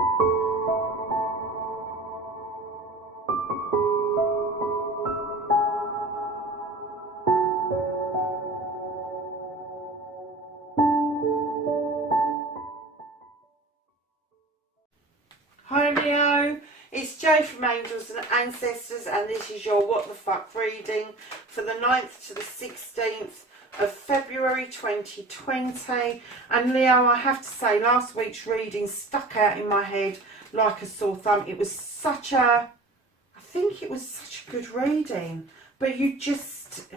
Hi Leo, it's Jo from Angels and Ancestors, and this is your What the Fuck reading for the 9th to the 16th of February 2020. And Leo, I have to say, last week's reading stuck out in my head like a sore thumb. It was such a, I think it was such a good reading, but you just,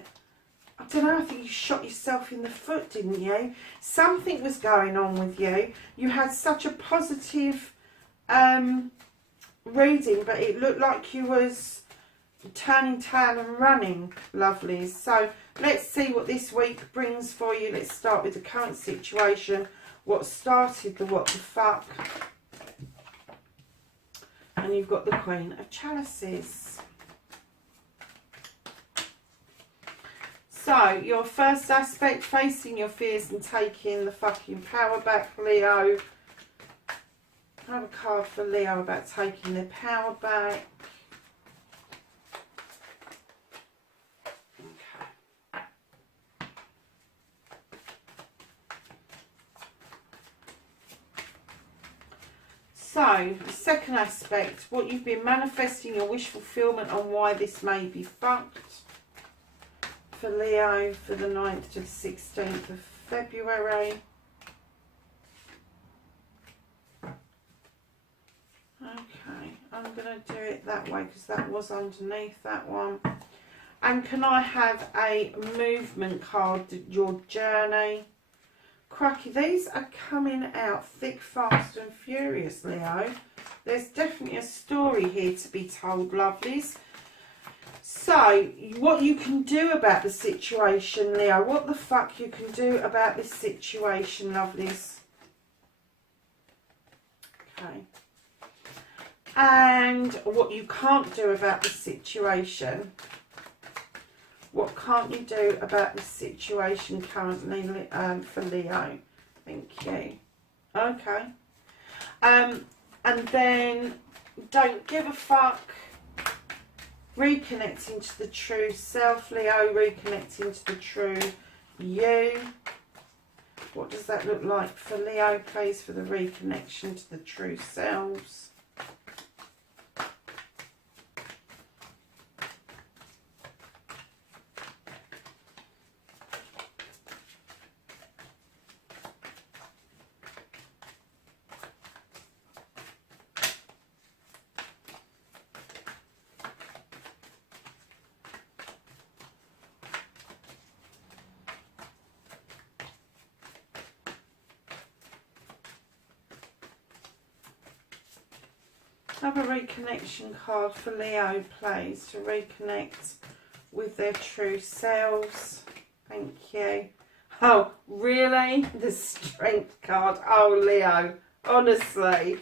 I don't know, I think you shot yourself in the foot, didn't you? Something was going on with you. You had such a positive reading, but it looked like you was turning tail and running, lovelies. So let's see what this week brings for you. Let's start with the current situation, what started the what the fuck, and you've got the Queen of Chalices. So your first aspect, facing your fears and taking the fucking power back, Leo. I have a card for Leo about taking their power back. Okay. So, the second aspect, what you've been manifesting, your wish fulfillment, and why this may be fucked. For Leo, for the 9th to the 16th of February. Okay, I'm going to do it that way because that was underneath that one. And can I have a movement card, your journey? Cracky, these are coming out thick, fast and furious, Leo. There's definitely a story here to be told, lovelies. So, what you can do about the situation, Leo. What the fuck you can do about this situation, lovelies. Okay. And what you can't do about the situation. What can't you do about the situation currently for Leo? Thank you. Okay. And then don't give a fuck. Reconnecting to the true self, Leo. Reconnecting to the true you. What does that look like for Leo, please, for the reconnection to the true selves? Have a reconnection card for Leo, please, to reconnect with their true selves. Thank you. Oh, really? The Strength card. Oh, Leo, honestly,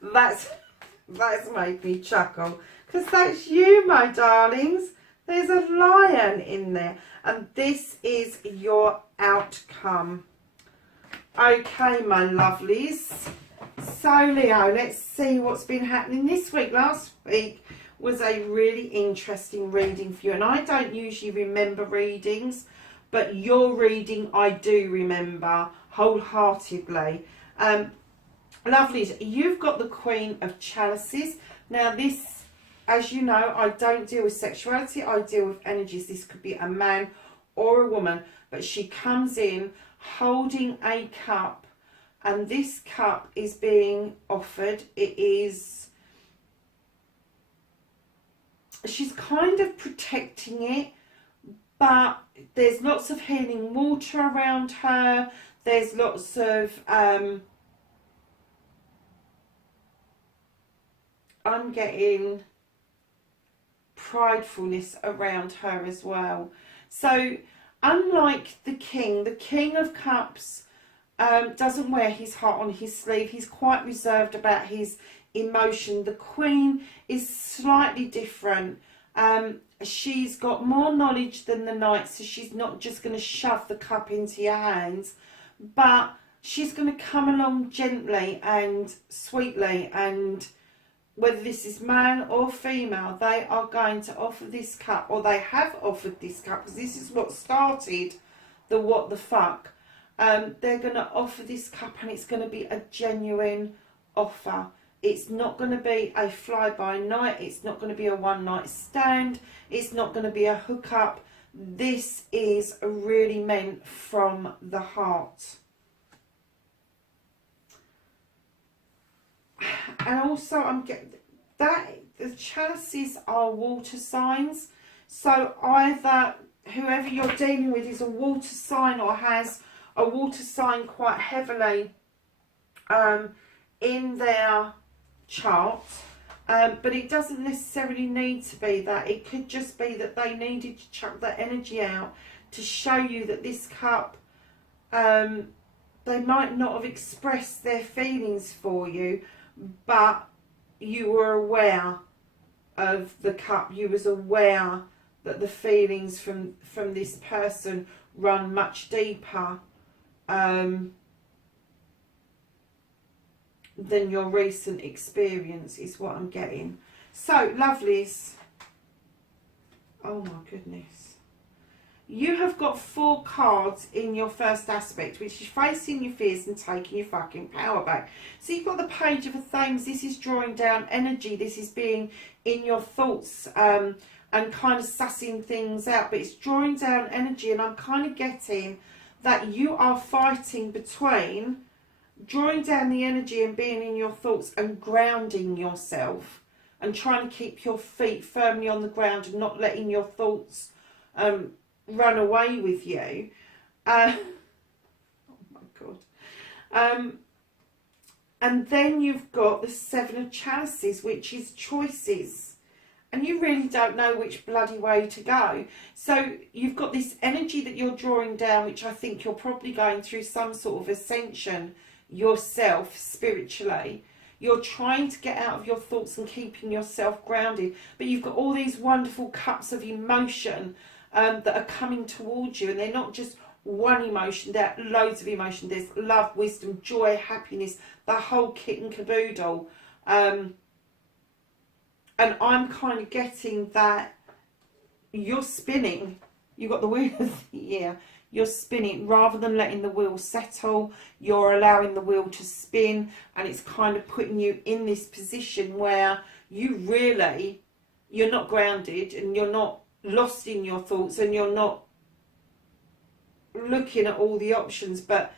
that's made me chuckle. Because that's you, my darlings. There's a lion in there. And this is your outcome. Okay, my lovelies. So Leo, let's see what's been happening this week. Last week was a really interesting reading for you, and I don't usually remember readings, but your reading I do remember wholeheartedly. Lovelies, you've got the Queen of Chalices. Now this, as you know, I don't deal with sexuality, I deal with energies. This could be a man or a woman, but she comes in holding a cup. And this cup is being offered. It is, she's kind of protecting it, but there's lots of healing water around her. There's lots of, I'm getting pridefulness around her as well. So unlike the King of Cups, doesn't wear his heart on his sleeve. He's quite reserved about his emotion. The Queen is slightly different. She's got more knowledge than the Knight, so she's not just going to shove the cup into your hands, but she's going to come along gently and sweetly, and whether this is male or female, they are going to offer this cup, or they have offered this cup, because this is what started the what the fuck. They're going to offer this cup, and it's going to be a genuine offer. It's not going to be a fly-by-night. It's not going to be a one-night stand. It's not going to be a hookup. This is really meant from the heart. And also, I'm getting that the chalices are water signs. So either whoever you're dealing with is a water sign, or has a water sign quite heavily in their chart, but it doesn't necessarily need to be that. It could just be that they needed to chuck that energy out to show you that this cup, they might not have expressed their feelings for you, but you were aware of the cup. You was aware that the feelings from this person run much deeper than your recent experience, is what I'm getting. So, lovelies, oh my goodness, you have got 4 cards in your first aspect, which is facing your fears and taking your fucking power back. So you've got the Page of Athens. This is drawing down energy. This is being in your thoughts and kind of sussing things out, but it's drawing down energy, and I'm kind of getting that you are fighting between drawing down the energy and being in your thoughts and grounding yourself and trying to keep your feet firmly on the ground and not letting your thoughts run away with you. Oh my God. And then you've got the 7 of Chalices, which is choices. And you really don't know which bloody way to go. So you've got this energy that you're drawing down, which I think you're probably going through some sort of ascension yourself spiritually. You're trying to get out of your thoughts and keeping yourself grounded. But you've got all these wonderful cups of emotion that are coming towards you. And they're not just one emotion. There are loads of emotion. There's love, wisdom, joy, happiness, the whole kit and caboodle. And I'm kind of getting that you're spinning. You've got the Wheel of the Year. You're spinning. Rather than letting the wheel settle, you're allowing the wheel to spin. And it's kind of putting you in this position where you're not grounded, and you're not lost in your thoughts, and you're not looking at all the options, but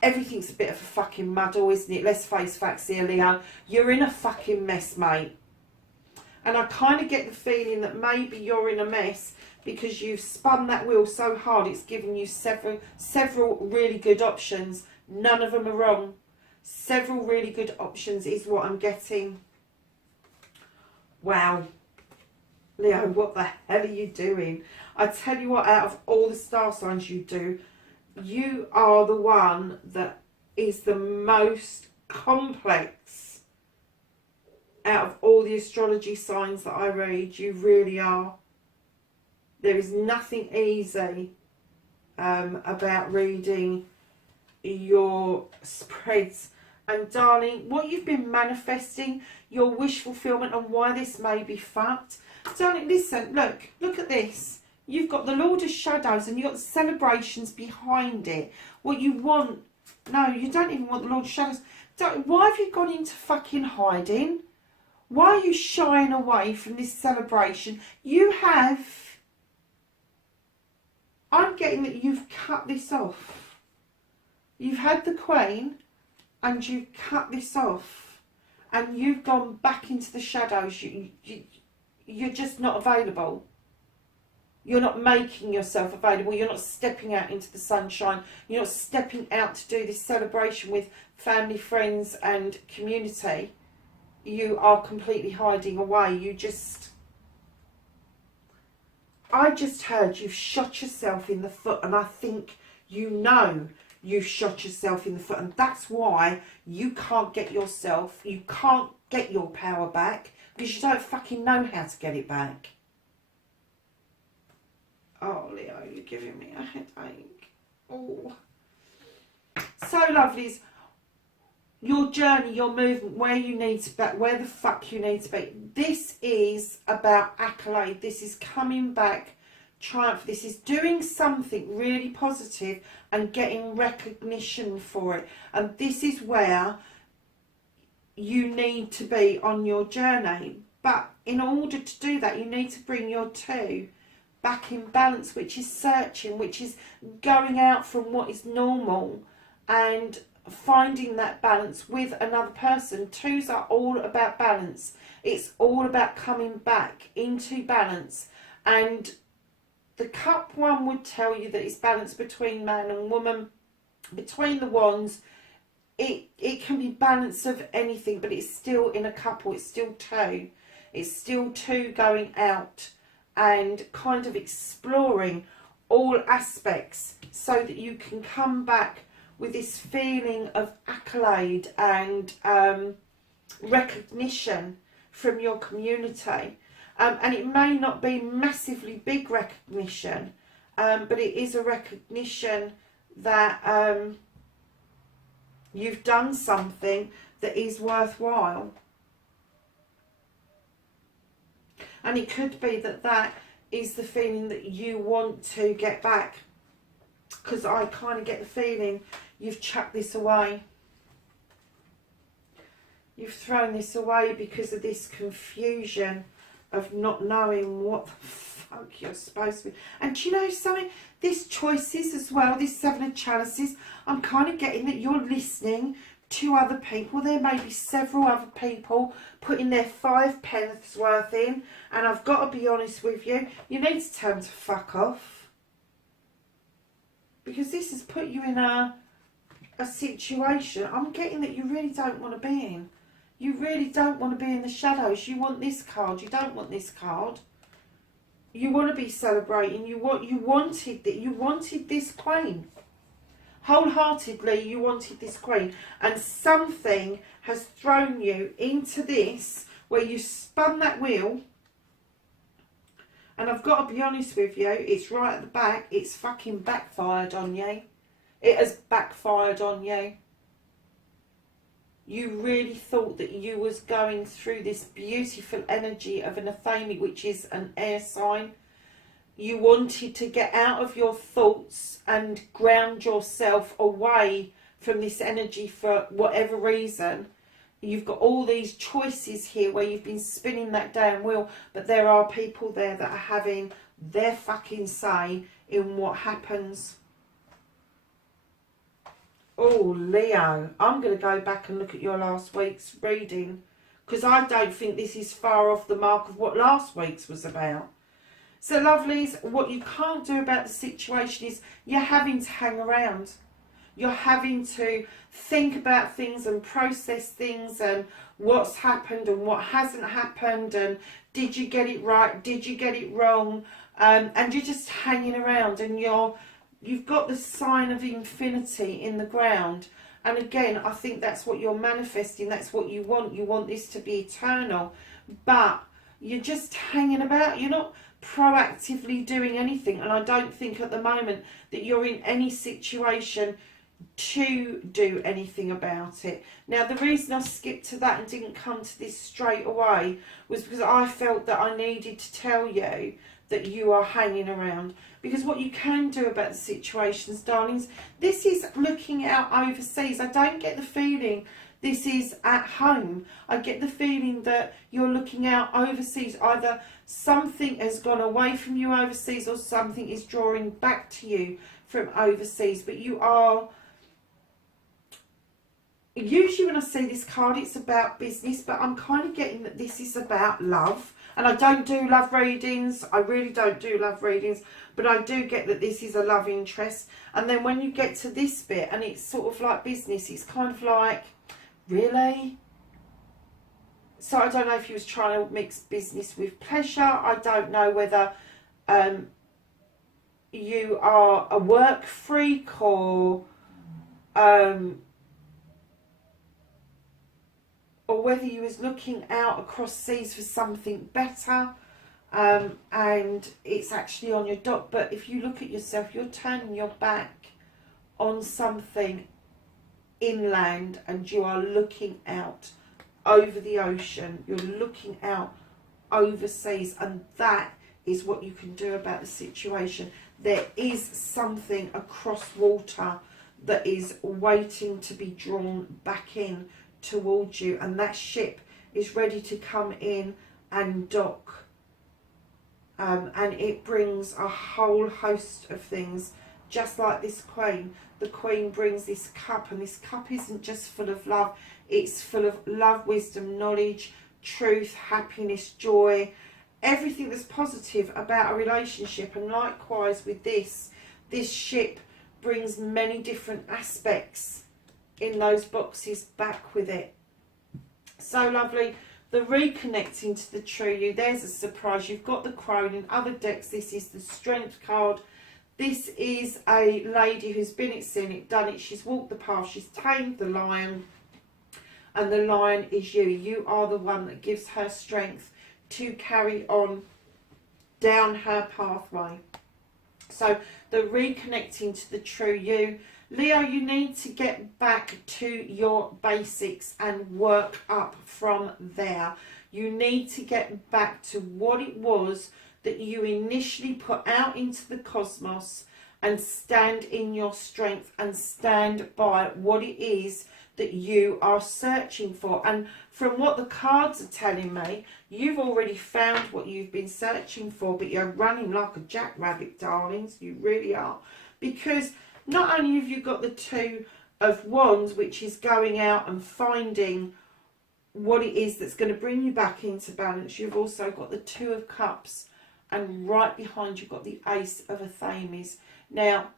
everything's a bit of a fucking muddle, isn't it? Let's face facts here, Leo. You're in a fucking mess, mate. And I kind of get the feeling that maybe you're in a mess because you've spun that wheel so hard it's given you several really good options. None of them are wrong. Several really good options is what I'm getting. Wow. Leo, what the hell are you doing? I tell you what, out of all the star signs you do, you are the one that is the most complex out of all the astrology signs that I read. You really are. There is nothing easy about reading your spreads. And darling, what you've been manifesting, your wish fulfillment, and why this may be fucked. Darling, listen, look at this. You've got the Lord of Shadows and you've got the celebrations behind it. What you want, no, you don't even want the Lord of Shadows. Why have you gone into fucking hiding? Why are you shying away from this celebration? You have, I'm getting that you've cut this off. You've had the Queen and you've cut this off. And you've gone back into the shadows. You're just not available. You're not making yourself available. You're not stepping out into the sunshine. You're not stepping out to do this celebration with family, friends and community. You are completely hiding away. I just heard you've shot yourself in the foot, and I think you know you've shot yourself in the foot, and that's why you can't get your power back, because you don't fucking know how to get it back. Oh, Leo, you're giving me a headache. Oh. So lovelies, your journey, your movement, where you need to be, where the fuck you need to be. This is about accolade. This is coming back, triumph. This is doing something really positive and getting recognition for it. And this is where you need to be on your journey. But in order to do that, you need to bring your two back in balance, which is searching, which is going out from what is normal and finding that balance with another person. Twos are all about balance. It's all about coming back into balance. And the cup one would tell you that it's balance between man and woman, between the wands. It can be balance of anything, but it's still in a couple. It's still two. It's still two going out and kind of exploring all aspects so that you can come back with this feeling of accolade and recognition from your community. And it may not be massively big recognition, but it is a recognition that you've done something that is worthwhile. And it could be that that is the feeling that you want to get back. Because I kind of get the feeling you've chucked this away. You've thrown this away because of this confusion of not knowing what the fuck you're supposed to be. And do you know something? This choices as well, this Seven of Chalices, I'm kind of getting that you're listening to other people. There may be several other people putting their 5 pence worth in. And I've got to be honest with you, you need to tell them to fuck off. Because this has put you in a situation I'm getting that you really don't want to be in. You really don't want to be in the shadows. You want this card. You don't want this card. You want to be celebrating. You wanted this queen. Wholeheartedly, you wanted this queen. And something has thrown you into this where you spun that wheel. And I've got to be honest with you, it's right at the back. It's fucking backfired on you. It has backfired on you. You really thought that you was going through this beautiful energy of an Athame, which is an air sign. You wanted to get out of your thoughts and ground yourself away from this energy for whatever reason. You've got all these choices here where you've been spinning that damn wheel, but there are people there that are having their fucking say in what happens. Oh, Leo, I'm going to go back and look at your last week's reading because I don't think this is far off the mark of what last week's was about. So, lovelies, what you can't do about the situation is you're having to hang around. You're having to think about things and process things and what's happened and what hasn't happened and did you get it right, did you get it wrong, and you're just hanging around and you've got the sign of infinity in the ground. And again, I think that's what you're manifesting, that's what you want. You want this to be eternal, but you're just hanging about. You're not proactively doing anything, and I don't think at the moment that you're in any situation to do anything about it. Now, the reason I skipped to that and didn't come to this straight away was because I felt that I needed to tell you that you are hanging around. Because what you can do about the situations, darlings, this is looking out overseas. I don't get the feeling this is at home. I get the feeling that you're looking out overseas. Either something has gone away from you overseas or something is drawing back to you from overseas. But you are... Usually when I see this card, it's about business, but I'm kind of getting that this is about love. And I don't do love readings. I really don't do love readings. But I do get that this is a love interest. And then when you get to this bit and it's sort of like business, it's kind of like, really? So I don't know if he was trying to mix business with pleasure. I don't know whether you are a work freak or whether you was looking out across seas for something better, and it's actually on your dock. But if you look at yourself, you're turning your back on something inland and you are looking out over the ocean. You're looking out overseas, and that is what you can do about the situation. There is something across water that is waiting to be drawn back in towards you, and that ship is ready to come in and dock. And it brings a whole host of things, just like this queen. The queen brings this cup, and this cup isn't just full of love, it's full of love, wisdom, knowledge, truth, happiness, joy, everything that's positive about a relationship. And likewise with this ship brings many different aspects in those boxes back with it. So lovely. The reconnecting to the true you, there's a surprise. You've got the crone. In other decks, this is the strength card. This is a lady who's been it, seen it, done it. She's walked the path. She's tamed the lion. And the lion is you. You are the one that gives her strength to carry on down her pathway. So the reconnecting to the true you. Leo, you need to get back to your basics and work up from there. You need to get back to what it was that you initially put out into the cosmos, and stand in your strength and stand by what it is that you are searching for. And from what the cards are telling me, you've already found what you've been searching for, but you're running like a jackrabbit, darlings. You really are. Because not only have you got the Two of Wands, which is going out and finding what it is that's going to bring you back into balance, you've also got the Two of Cups, and right behind you've got the Ace of Athames. Now,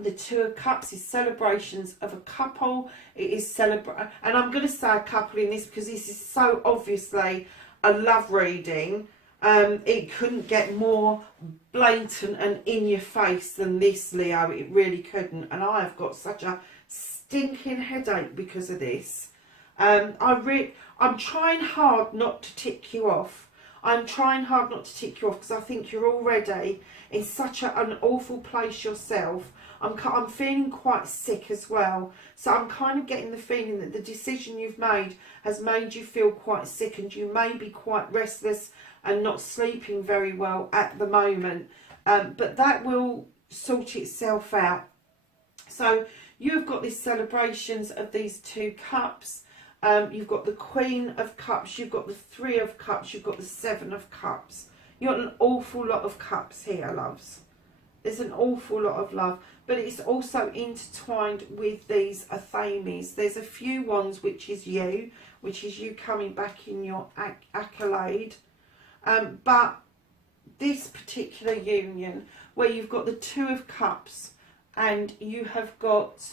the Two of Cups is celebrations of a couple. It is and I'm going to say a couple in this because this is so obviously a love reading. It couldn't get more blatant and in your face than this, Leo. It really couldn't. And I have got such a stinking headache because of this. I'm trying hard not to tick you off. I'm trying hard not to tick you off because I think you're already in such an awful place yourself. I'm feeling quite sick as well. So I'm kind of getting the feeling that the decision you've made has made you feel quite sick, and you may be quite restless and not sleeping very well at the moment. But that will sort itself out. So you've got these celebrations of these Two Cups. You've got the Queen of Cups, you've got the Three of Cups, you've got the Seven of Cups. You've got an awful lot of cups here, loves. There's an awful lot of love, but it's also intertwined with these Athames. There's a few ones, which is you coming back in your accolade. But this particular union, where you've got the Two of Cups and you have got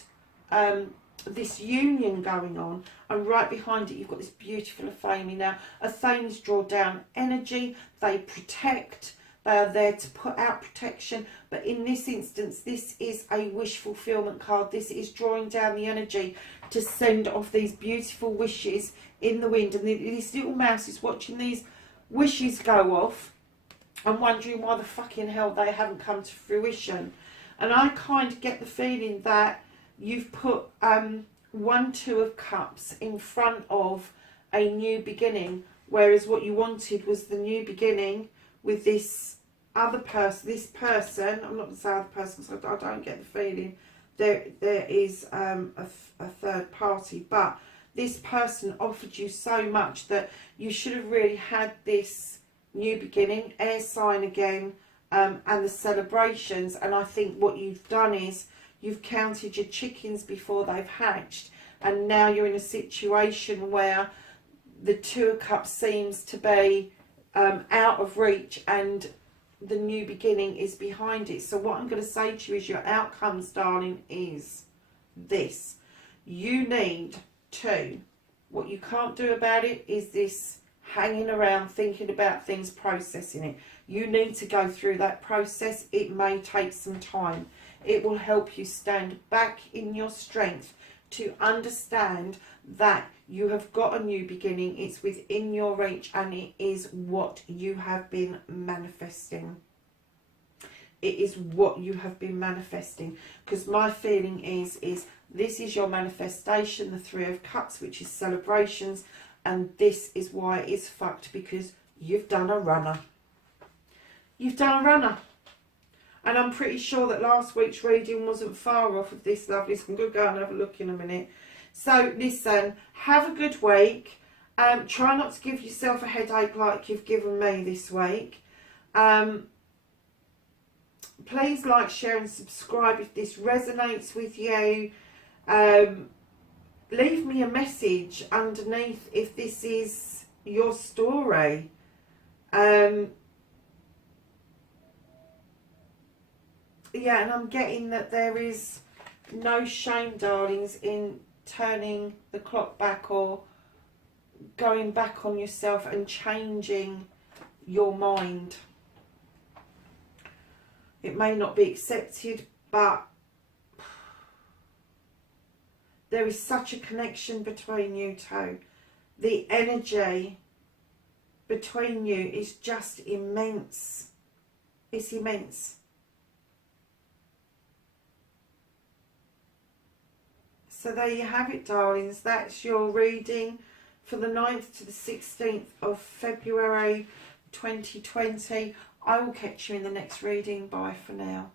this union going on, and right behind it you've got this beautiful Athame. Now, Athames draw down energy, they protect, they are there to put out protection, but in this instance this is a wish fulfillment card. This is drawing down the energy to send off these beautiful wishes in the wind, and this little mouse is watching these wishes go off and wondering why the fucking hell they haven't come to fruition. And I kind of get the feeling that you've put one Two of Cups in front of a new beginning, whereas what you wanted was the new beginning with this other person. This person, I'm not going to say other person because I don't get the feeling there is a third party, but this person offered you so much that you should have really had this new beginning, air sign again, and the celebrations. And I think what you've done is you've counted your chickens before they've hatched, and now you're in a situation where the Two of Cups seems to be out of reach and the new beginning is behind it. So what I'm going to say to you is your outcomes, darling, is this. You need to. What you can't do about it is this hanging around, thinking about things, processing it. You need to go through that process. It may take some time. It will help you stand back in your strength to understand that you have got a new beginning. It's within your reach, and it is what you have been manifesting. It is what you have been manifesting. Because my feeling is This is your manifestation, the Three of Cups, which is celebrations. And this is why it's fucked, because you've done a runner. You've done a runner. And I'm pretty sure that last week's reading wasn't far off of this, lovely. So I'm going to go and have a look in a minute. So listen, have a good week. Try not to give yourself a headache like you've given me this week. Please like, share and subscribe if this resonates with you. Leave me a message underneath if this is your story. Yeah, and I'm getting that there is no shame, darlings, in turning the clock back or going back on yourself and changing your mind. It may not be accepted, but there is such a connection between you two. The energy between you is just immense. It's immense. So there you have it, darlings. That's your reading for the 9th to the 16th of February 2020. I will catch you in the next reading. Bye for now.